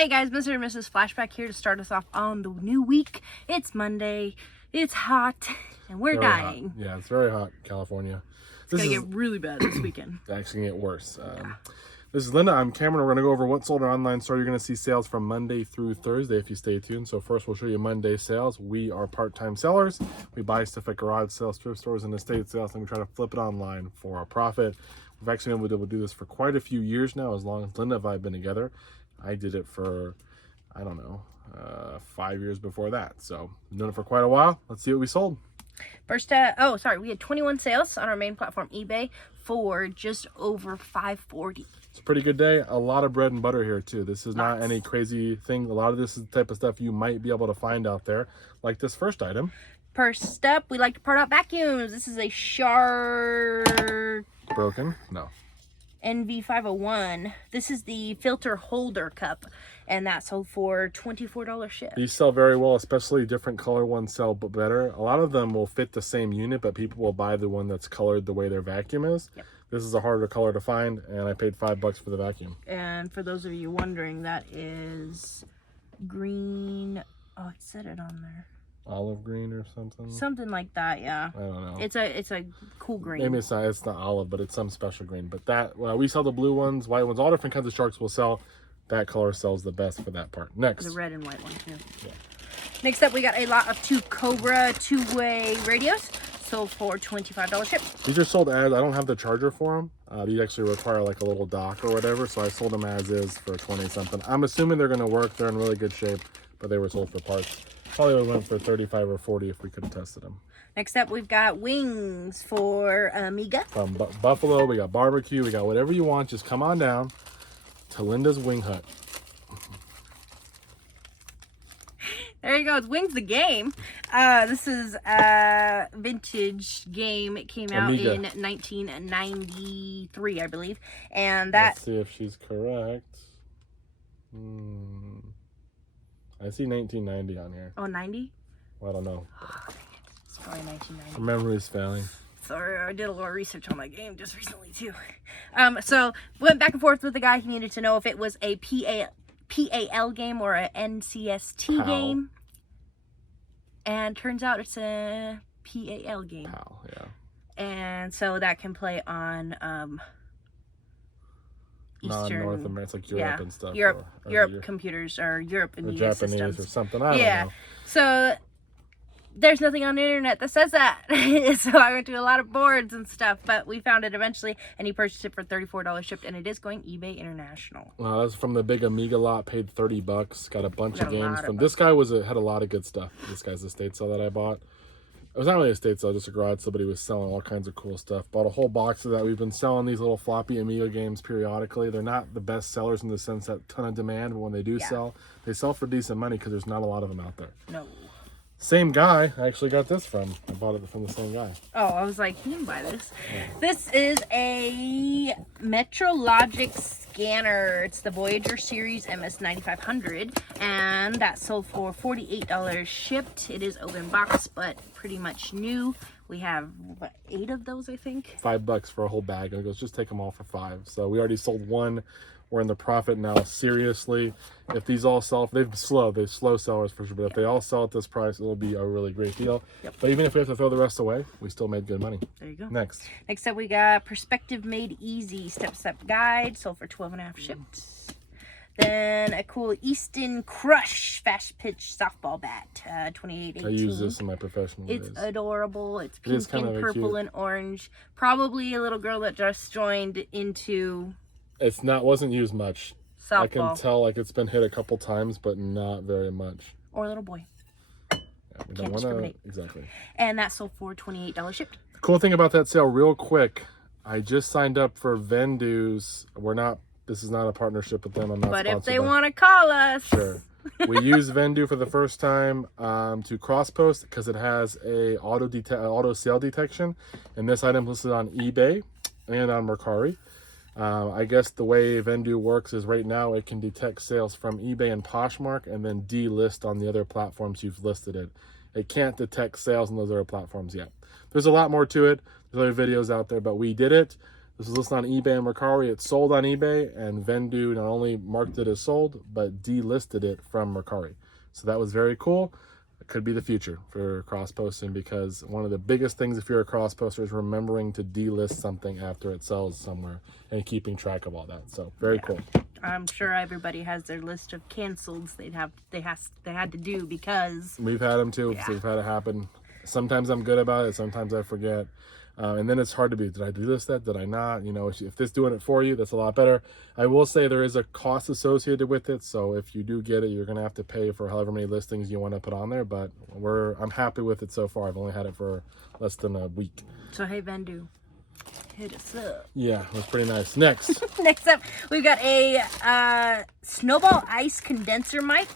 Hey guys, Mr. and Mrs. Flashback here to start us off on the new week. It's Monday, it's hot, and we're Very dying. hot. Yeah, it's very hot in California. It's gonna get really bad this weekend. It's actually gonna get worse. This is Linda. I'm Cameron. We're gonna go over what sold in our online store. You're gonna see sales from Monday through Thursday if you stay tuned. So first we'll show you Monday sales. We are part-time sellers. We buy stuff at garage sales, thrift stores, and estate sales, and we try to flip it online for a profit. We've actually been able to do this for quite a few years now, as long as Linda and I have been together. I did it for, I don't know, 5 years before that. So I've done it for quite a while. Let's see what we sold. First, we had 21 sales on our main platform, eBay, for just over $540. It's a pretty good day. A lot of bread and butter here too. This is not any crazy thing. A lot of this is the type of stuff you might be able to find out there, like this first item. First up, we like to part out vacuums. This is a Shark Broken? No. NV501. This is the filter holder cup, and that sold for $24 ship. These sell very well, especially different color ones sell but better. A lot of them will fit the same unit, but people will buy the one that's colored the way their vacuum is. Yep. This is a harder color to find, and I paid $5 for the vacuum. And for those of you wondering, that is green. Oh, it said it on there. Olive green or something? Something like that, yeah. I don't know. It's a cool green. Maybe it's not olive, but it's some special green. But that, well, we sell the blue ones, white ones, all different kinds of sharks will sell. That color sells the best for that part. Next. The red and white one too. Yeah. Next up, we got a lot of Cobra two-way radios. Sold for $25 ship. These are sold as, I don't have the charger for them. These actually require like a little dock or whatever, so I sold them as is for 20 something. I'm assuming they're going to work. They're in really good shape, but they were sold for parts. Probably would have went for 35 or 40 if we could have tested them. Next up, we've got wings for Amiga. From Buffalo, we got barbecue, we got whatever you want. Just come on down to Linda's Wing Hut. There you go. It's Wings the game. This is a vintage game. It came out Amiga. in 1993, I believe. And that... Let's see if she's correct. I see 1990 on here. Oh, 90? Well, I don't know. Oh, it's probably 1990. Her memory is failing. Sorry, I did a little research on that game just recently, too. So, went back and forth with the guy. He needed to know if it was a PAL game or a NCST game. And turns out it's a PAL game. PAL, yeah. And so that can play on Eastern, North America, it's like Europe and stuff. Europe computers, or Europe and Japanese systems or something. I don't know. So there's nothing on the internet that says that. So I went to a lot of boards and stuff, but we found it eventually, and he purchased it for $34 shipped, and it is going eBay International. That's from the big Amiga lot. Paid $30. Got a bunch of games from this guy. Had a lot of good stuff. This guy's estate sale that I bought. It was not really a estate sale, just a garage sale, but he was selling all kinds of cool stuff. Bought a whole box of that. We've been selling these little floppy Amiga games periodically. They're not the best sellers in the sense that ton of demand, but when they do sell, they sell for decent money because there's not a lot of them out there. No. Same guy I actually got this from. I bought it from the same guy. Oh, I was like, you can buy this. Yeah. This is a Metrologic scanner. It's the Voyager Series MS9500, and that sold for $48 shipped. It is open box, but pretty much new. We have, what, 8 of those, I think? $5 for a whole bag. And it goes, just take them all for $5. So we already sold one. We're in the profit now. Seriously, if these all sell, they're slow sellers for sure, but if they all sell at this price, it'll be a really great deal. Yep. But even if we have to throw the rest away, we still made good money. There you go. Next up, we got Perspective Made Easy step-step guide, sold for $12.50 shipped. Then a cool Easton Crush fast pitch softball bat, 2818. I use this in my professional days. It's adorable. It's pink and purple and orange. Probably a little girl that just joined into. It's wasn't used much. Softball. I can tell it's been hit a couple times, but not very much. Or a little boy. Yeah, we don't want to. Exactly. And that sold for $28 shipped. The cool thing about that sale, real quick, I just signed up for Vendu's. This is not a partnership with them. I'm not. But sponsored if they want to call us, sure. We use Vendu for the first time to cross post because it has a auto sale detection, and this item listed on eBay and on Mercari. I guess the way Vendu works is right now it can detect sales from eBay and Poshmark and then delist on the other platforms you've listed it. It can't detect sales on those other platforms yet. There's a lot more to it. There's other videos out there, but we did it. This was listed on eBay and Mercari. It sold on eBay, and Vendu not only marked it as sold, but delisted it from Mercari. So that was very cool. It could be the future for cross posting, because one of the biggest things if you're a cross poster is remembering to delist something after it sells somewhere and keeping track of all that. So very cool. I'm sure everybody has their list of cancels they had to do because We've had them too. Yeah. So we've had it happen. Sometimes I'm good about it. Sometimes I forget. And then it's hard to be, did I do this, that? Did I not? You know, if this doing it for you, that's a lot better. I will say there is a cost associated with it. So if you do get it, you're going to have to pay for however many listings you want to put on there. But I'm happy with it so far. I've only had it for less than a week. So hey, Vendu, hit us up. Yeah, it was pretty nice. Next. Next up, we've got a Snowball Ice condenser mic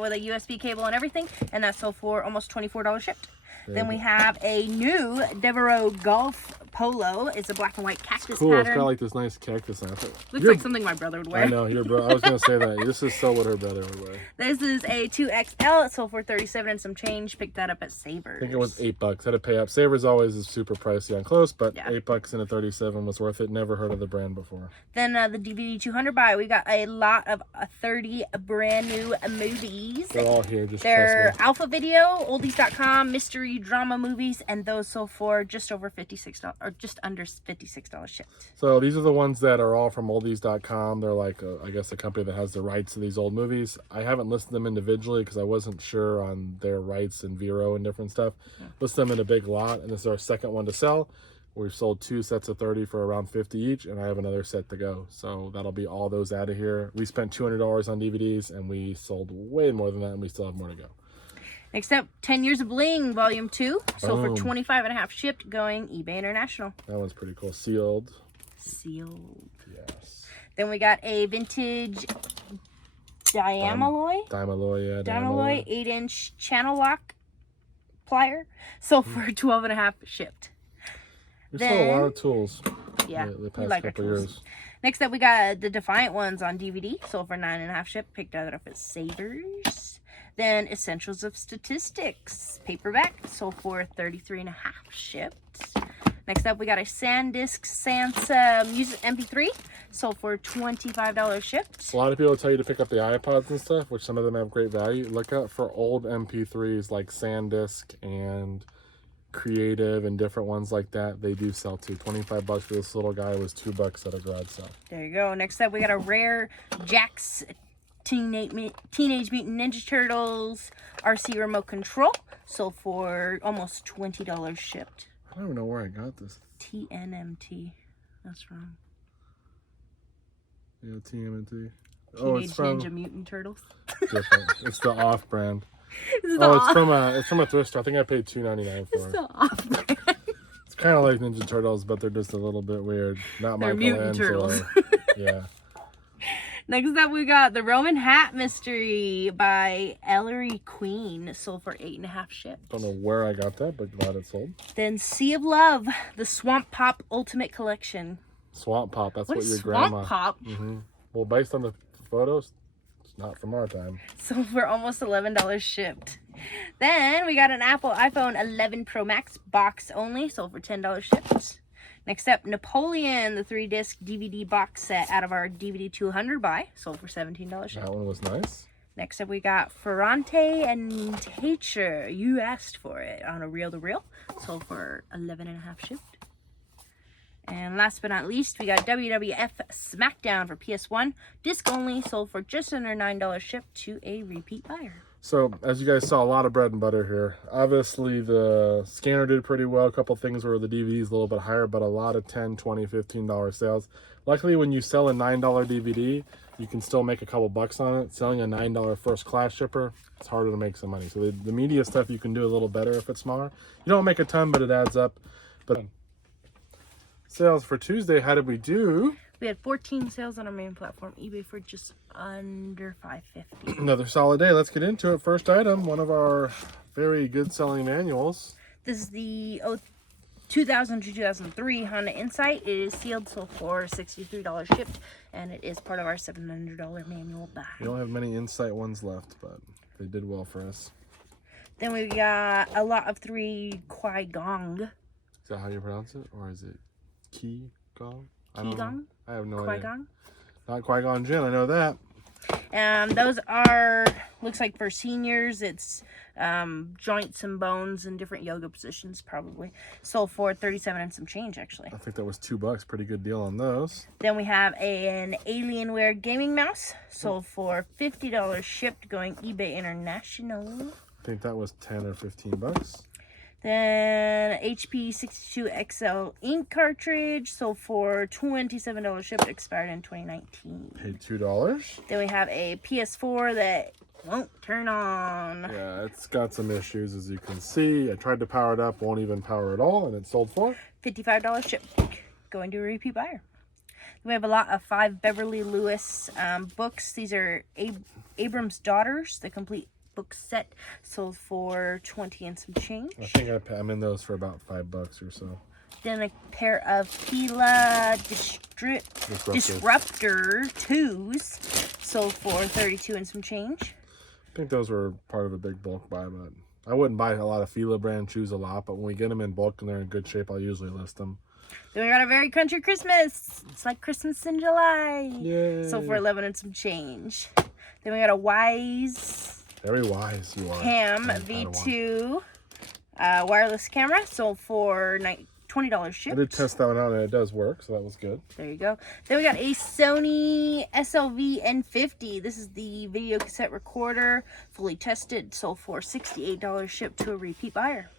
with a USB cable and everything. And that sold for almost $24 shipped. Then we have a new Devereaux Golf Polo. It's a black and white cactus Cool. pattern. It's got like this nice cactus on it. Looks like something my brother would wear. I know. I was going to say that. This is so what her brother would wear. This is a 2XL. It sold for $37 and some change. Picked that up at Savers. I think it was $8. Had to pay up. Savers always is super pricey on close, but Yeah. $8 and a 37 was worth it. Never heard of the brand before. Then the DVD 200 buy. We got a lot of 30 brand new movies. They're all here. Just They're trust me. Alpha Video, Oldies.com, mystery drama movies, and those sold for just over $56 or just under $56 shipped. So these are the ones that are all from oldies.com. They're like, I guess, a company that has the rights to these old movies. I haven't listed them individually because I wasn't sure on their rights and Vero and different stuff. List them in a big lot, and this is our second one to sell. We've sold 2 sets of 30 for around 50 each, and I have another set to go. So that'll be all those out of here. We spent $200 on DVDs, and we sold way more than that, and we still have more to go. Next up, 10 Years of Bling, Volume 2. Sold for Boom. $25.50 shipped, going eBay International. That one's pretty cool. Sealed. Sealed. Yes. Then we got a vintage Diamaloy. Dimalloy, yeah. Diamaloy 8-inch channel lock plier. Sold for $12.50 shipped. We sold a lot of tools. Yeah, The we past like our couple tools. years. Next up, we got the Defiant ones on DVD. Sold for $9.50 shipped. Picked that up at Savers. Then Essentials of Statistics paperback. Sold for $33.50 shipped. Next up, we got a SanDisk Sansa Music MP3. Sold for $25 shipped. A lot of people tell you to pick up the iPods and stuff, which some of them have great value. Look out for old MP3s like SanDisk and Creative and different ones like that. They do sell too. $25 for this little guy was $2 at a garage sale. There you go. Next up, we got a rare Jax Teenage Mutant Ninja Turtles RC remote control. Sold for almost $20 shipped. I don't even know where I got this. TNMT. That's wrong. Yeah, TMNT. Teenage Ninja Mutant Turtles. Different. It's the off-brand. This is It's from a thrift store. I think I paid $2.99 for it. the off-brand. It's kind of like Ninja Turtles, but they're just a little bit weird. Not They're mutant turtles. Yeah. Next up, we got the Roman Hat Mystery by Ellery Queen. Sold for $8.50 shipped. Don't know where I got that, but glad it sold. Then Sea of Love, the Swamp Pop Ultimate Collection. Swamp Pop. That's what, What is your Swamp grandma. Pop? Well, based on the photos, it's not from our time. Sold for almost $11 shipped. Then we got an Apple iPhone 11 Pro Max box only. Sold for $10 shipped. Next up, Napoleon, the 3-disc DVD box set out of our DVD 200 buy. Sold for $17 shipped. That one was nice. Next up, we got Ferrante and Tature. You asked for it on a reel-to-reel. Sold for $11.50 shipped. And last but not least, we got WWF SmackDown for PS1. Disc only, sold for just under $9 shipped to a repeat buyer. So, as you guys saw, a lot of bread and butter here. Obviously, the scanner did pretty well. A couple things where the DVD is a little bit higher, but a lot of $10, $20, $15 sales. Luckily, when you sell a $9 DVD, you can still make a couple bucks on it. Selling a $9 first class shipper, it's harder to make some money. So the media stuff you can do a little better if it's smaller. You don't make a ton, but it adds up. But sales for Tuesday, how did we do? We had 14 sales on our main platform, eBay, for just under $5.50. Another solid day. Let's get into it. First item, one of our very good selling manuals. This is the 2000 to 2003 Honda Insight. It is sealed, sold for $63 shipped, and it is part of our $700 manual buy. We don't have many Insight ones left, but they did well for us. Then we got a lot of 3 Qui Gong. Is that how you pronounce it? Or is it Qi Gong? Qigong? I have no idea. Qui-Gon? Not Qui-Gon Jinn, I know that. Those are, looks like for seniors, it's joints and bones and different yoga positions probably. Sold for $37 and some change actually. I think that was $2. Pretty good deal on those. Then we have an Alienware gaming mouse. Sold for $50 shipped, going eBay International. I think that was 10 or 15 bucks. Then HP 62 XL ink cartridge. Sold for $27 shipped, expired in 2019. Paid $2. Then we have a PS4 that won't turn on. Yeah, it's got some issues as you can see. I tried to power it up, won't even power at all, and it sold for $55 shipped, going to a repeat buyer. We have a lot of 5 Beverly Lewis books. These are Abram's Daughters, the complete book set, sold for $20 and some change. I think I'm in those for about $5 or so. Then a pair of Fila Disruptor 2s, sold for $32 and some change. I think those were part of a big bulk buy, but I wouldn't buy a lot of Fila brand shoes a lot, but when we get them in bulk and they're in good shape, I'll usually list them. Then we got a Very Country Christmas. It's like Christmas in July. Yay. Sold for $11 and some change. Then we got a Wise Very wise you are. Cam V2 wireless camera, sold for $20 shipped. I did test that one out and it does work, so that was good. There you go. Then we got a Sony SLV N50. This is the video cassette recorder, fully tested, sold for $68 shipped to a repeat buyer.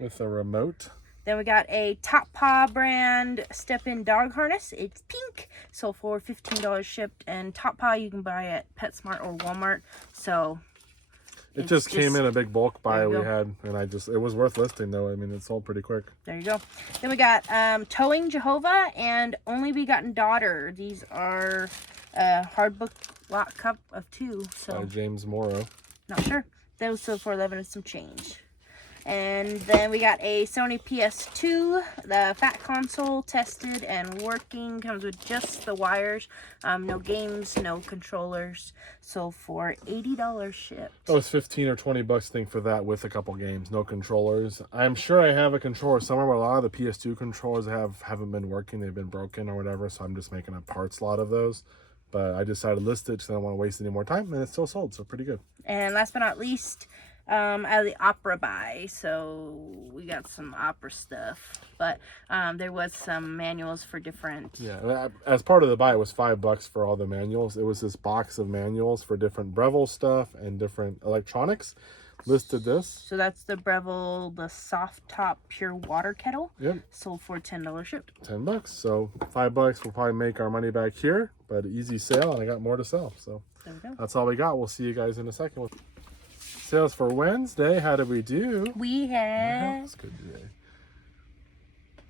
With a remote. Then we got a Top Paw brand step-in dog harness. It's pink, sold for $15 shipped. And Top Paw you can buy at PetSmart or Walmart. So it just came in a big bulk buy we go. had, and it was worth listing though. I mean, it sold pretty quick. There you go. Then we got Towing Jehovah and Only Begotten Daughter. These are hard book lot cup of 2. So By James Morrow. not sure. Those sold for $11 and some change. And then we got a Sony PS2, the fat console, tested and working. Comes with just the wires, no games, no controllers. Sold for $80 shipped. That was 15 or 20 bucks thing for that with a couple games, no controllers. I'm sure I have a controller somewhere, but a lot of the PS2 controllers haven't been working. They've been broken or whatever, so I'm just making a parts lot of those. But I decided to list it because I don't want to waste any more time, and it's still sold, so pretty good. And last but not least, out of the opera buy, so we got some opera stuff, but there was some manuals for different. Yeah, as part of the buy, it was $5 for all the manuals. It was this box of manuals for different Breville stuff and different electronics. Listed this. So that's the Breville, the soft top pure water kettle. Yep. Sold for $10 shipped. $10. So $5 we'll probably make our money back here, but easy sale, and I got more to sell. So There we go. that's all we got. We'll see you guys in a second. Sales for Wednesday. How did we do? We had That's good today.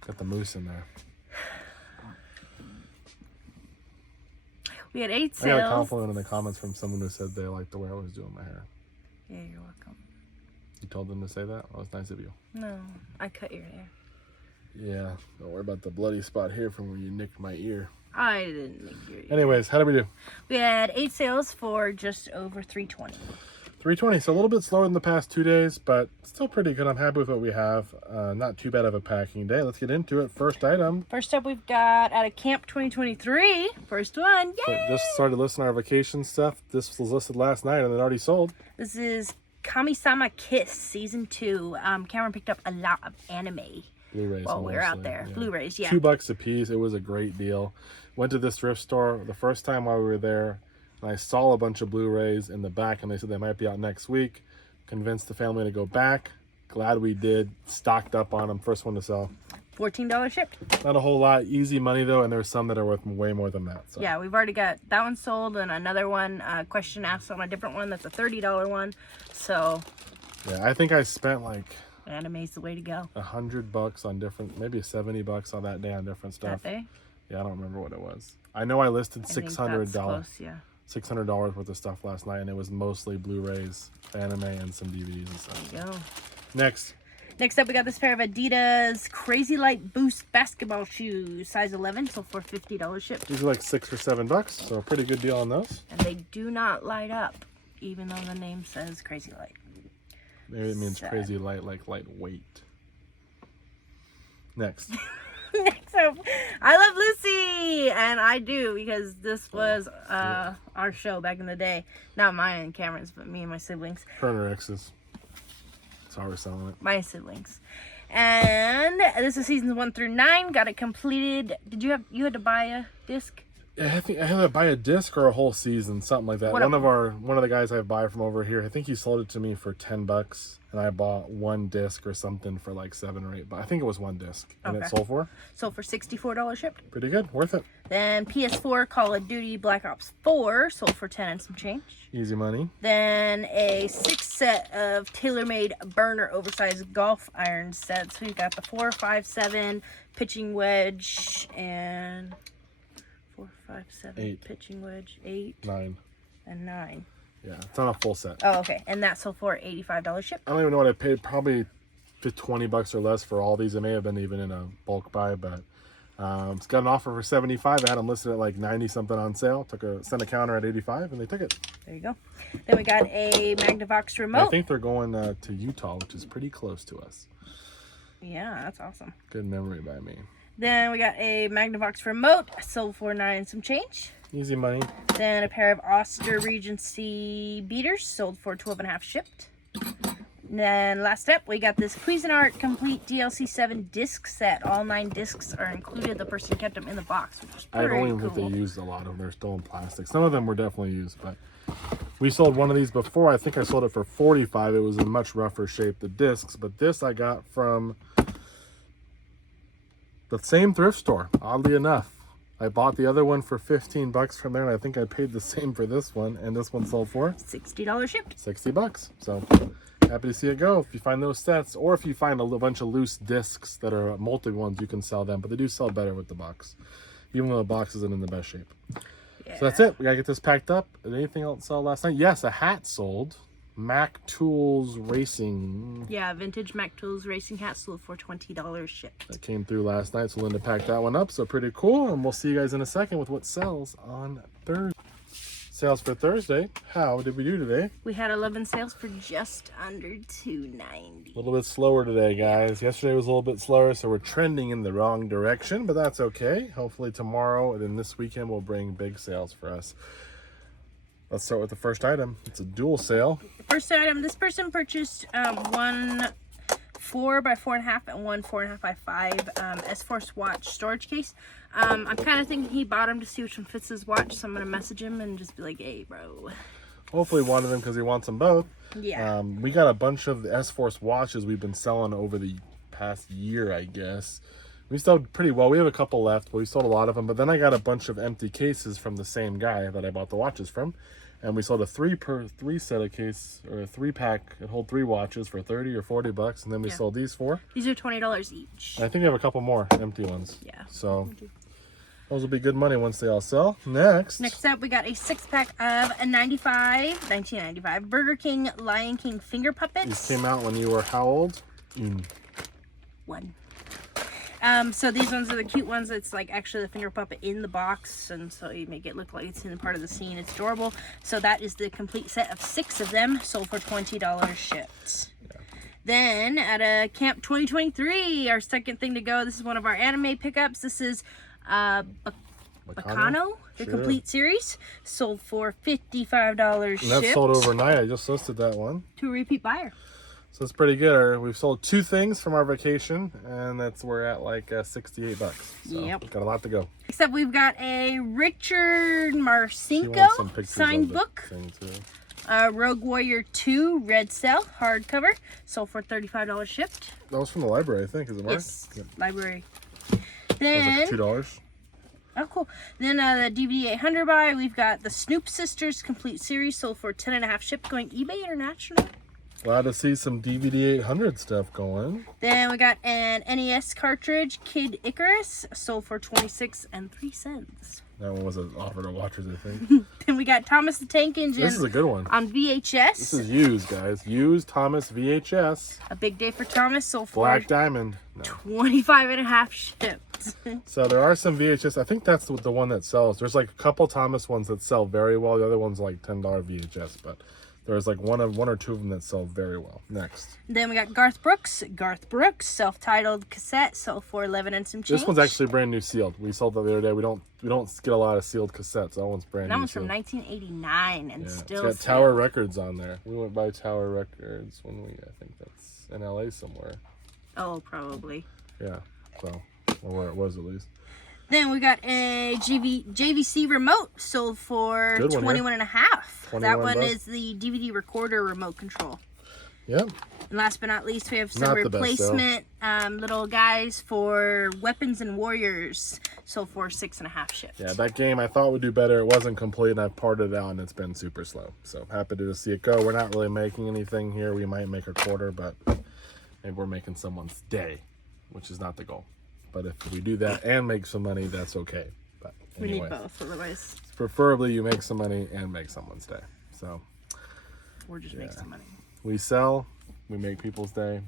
Got the moose in there. 8 I got a sales. compliment in the comments from someone who said they liked the way I was doing my hair. Yeah, you're welcome. You told them to say that? Oh, it's nice of you. No, I cut your hair. Yeah, don't worry about the bloody spot here from where you nicked my ear. I didn't make your ear. Anyways, how did we do? We had 8 sales for just over $320. 320, so a little bit slower than the past 2 days, but still pretty good. I'm happy with what we have. Not too bad of a packing day. Let's get into it. First item. First up, we've got out of Camp 2023. First one. So Yay! just started listing our vacation stuff. This was listed last night and it already sold. This is Kami-sama Kiss Season 2. Cameron picked up a lot of anime Blu-rays. while we were out mostly, there. yeah. Blu-rays, yeah. $2 a piece. It was a great deal. Went to this thrift store the first time while we were there, and I saw a bunch of Blu-rays in the back, and they said they might be out next week. Convinced the family to go back. Glad we did. Stocked up on them. First one to sell. $14 shipped. Not a whole lot. Easy money though, and there's some that are worth way more than that. So. Yeah, we've already got that one sold, and another one, question asked on a different one. That's a $30 one. So Yeah, I think I spent like anime's the way to go. $100 on different, maybe $70 on that day on different stuff. That day? Yeah, I don't remember what it was. I know I listed I think $600. that's close, yeah. $600 worth of stuff last night, and it was mostly Blu-rays, anime, and some DVDs and stuff. There you go. Next. Next up, we got this pair of Adidas Crazy Light Boost basketball shoes, size 11, so for $50 shipped. These are like $6 or $7, so a pretty good deal on those. And they do not light up, even though the name says Crazy Light. Maybe it means Sad. crazy light, like lightweight. Next. Next So I love Lucy, and I do, because this was our show back in the day. Not mine and Cameron's, but me and my siblings. Her and her exes. That's how we're selling it. My siblings. And this is seasons 1 through 9. Got it completed. You had to buy a disc? Yeah, I think I had to buy a disc or a whole season, something like that. One of the guys I buy from over here, I think he sold it to me for $10, and I bought one disc or something for like $7 or $8. But I think it was one disc, and it sold for $64 shipped. pretty good, worth it. Then PS4 Call of Duty Black Ops 4 sold for 10 and some change. Easy money. Then a 6 set of tailor-made burner oversized golf iron sets. We've got the 4, 5, 7 pitching wedge and 4, 5, 7 8. pitching wedge, 8, 9, and 9. Yeah, it's not a full set. Oh, okay. And that sold for $85 shipped. I don't even know what I paid. Probably $20 or less for all these. It may have been even in a bulk buy, but it's got an offer for $75. I had them listed at like 90 something on sale. Sent a counter at 85, and they took it. There you go. Then we got a Magnavox remote. I think they're going to Utah, which is pretty close to us. Yeah, that's awesome. Good memory by me. Then we got a Magnavox remote, sold for 9 and some change. Easy money. Then a pair of Oster Regency beaters, sold for 12.5 shipped. And then last up, we got this Cuisinart Complete DLC 7 disc set. All 9 discs are included. The person kept them in the box, which is pretty I don't even cool. think they used a lot of them. They're still in plastic. Some of them were definitely used, but we sold one of these before. I think I sold it for $45. It was in much rougher shape, the discs, but this I got from the same thrift store, oddly enough. I bought the other one for $15 from there, and I think I paid the same for this one, and this one sold for $60 shipped. $60. So happy to see it go. If you find those sets, or if you find a bunch of loose discs that are multi ones, you can sell them, but they do sell better with the box, even though the box isn't in the best shape. Yeah. So that's it. We gotta get this packed up. Did anything else sell last night? Yes, a hat sold. Mac Tools Racing. Yeah, vintage Mac Tools racing hat sold for $20 shipped. That came through last night, so Linda packed that one up. So pretty cool. And we'll see you guys in a second with what sells on Thursday. Sales for Thursday. How did we do today? We had 11 sales for just under $290. A little bit slower today, guys. Yesterday was a little bit slower, so we're trending in the wrong direction, but that's okay. Hopefully tomorrow and then this weekend will bring big sales for us. Let's start with the first item. It's a dual sale. The first item, this person purchased one 4x4.5 and one 4.5x5 S-Force watch storage case. I'm kind of thinking he bought them to see which one fits his watch, so I'm going to message him and just be like, hey, bro. Hopefully one of them because he wants them both. Yeah. We got a bunch of the S-Force watches we've been selling over the past year, I guess. We sold pretty well. We have a couple left, but we sold a lot of them. But then I got a bunch of empty cases from the same guy that I bought the watches from. And we sold a 3 set of case, or a 3-pack. It hold 3 watches for $30 or $40. And then we sold these 4. These are $20 each. I think we have a couple more empty ones. Yeah. So those will be good money once they all sell. Next up, we got a 6-pack of 1995 Burger King Lion King finger puppets. These came out when you were how old? 1. So these ones are the cute ones. It's like actually the finger puppet in the box, and so you make it look like it's in part of the scene. It's adorable. So that is the complete set of 6 of them, sold for $20 shipped. Yeah. Then at a Camp 2023, our second thing to go. This is one of our anime pickups. This is Bacano, the complete series, sold for $55 shipped. And that sold overnight. I just listed that one. To a repeat buyer. So it's pretty good. We've sold 2 things from our vacation, and we're at like $68. So yep. Got a lot to go. Except we've got a Richard Marcinko signed book. Rogue Warrior 2 Red Cell hardcover, sold for $35 shipped. That was from the library, I think. Is it Mark? Yes, yep. Library. Then it was like $2. Oh, cool. Then the DVD 800 buy, we've got the Snoop Sisters complete series, sold for $10.5 shipped, going eBay International. Glad to see some DVD 800 stuff going. Then we got an NES cartridge, Kid Icarus, sold for 26 3 cents. That one was an offer to watchers, I think. Then we got Thomas the Tank Engine. This is a good one. On VHS. This is used, guys. Used Thomas VHS. A big day for Thomas, sold for Black Diamond. No. 25.5 shipped. So there are some VHS. I think that's the one that sells. There's like a couple Thomas ones that sell very well. The other one's like $10 VHS, but There's like one or two of them that sell very well. Next. Then we got Garth Brooks. Garth Brooks, self-titled cassette, sold for 11 and some change. This one's actually brand new sealed. We sold that the other day. We don't get a lot of sealed cassettes. That one's brand new. That one's from 1989 and still. It's got Tower Records on there. We went by Tower Records when I think that's in LA somewhere. Oh, probably. Yeah. So, or where it was at least. Then we got a JVC remote sold for 21 and a half. That one is the DVD recorder remote control. Yep. And last but not least, we have some replacement little guys for Weapons and Warriors, sold for 6.5 shipped. Yeah, that game I thought would do better. It wasn't complete, and I've parted it out, and it's been super slow. So happy to see it go. We're not really making anything here. We might make a quarter, but maybe we're making someone's day, which is not the goal. But if we do that and make some money, that's okay. But anyway, we need both, otherwise. Preferably, you make some money and make someone's day. So, or just make some money. We sell, we make people's day.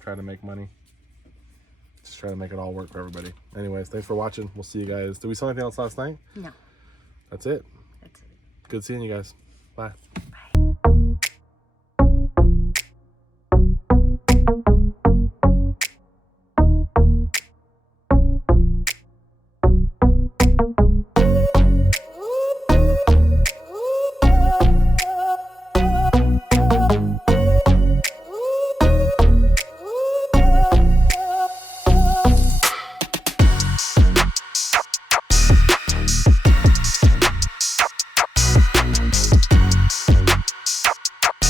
Try to make money. Just try to make it all work for everybody. Anyways, thanks for watching. We'll see you guys. Did we sell anything else last night? No. That's it. That's it. Good seeing you guys. Bye.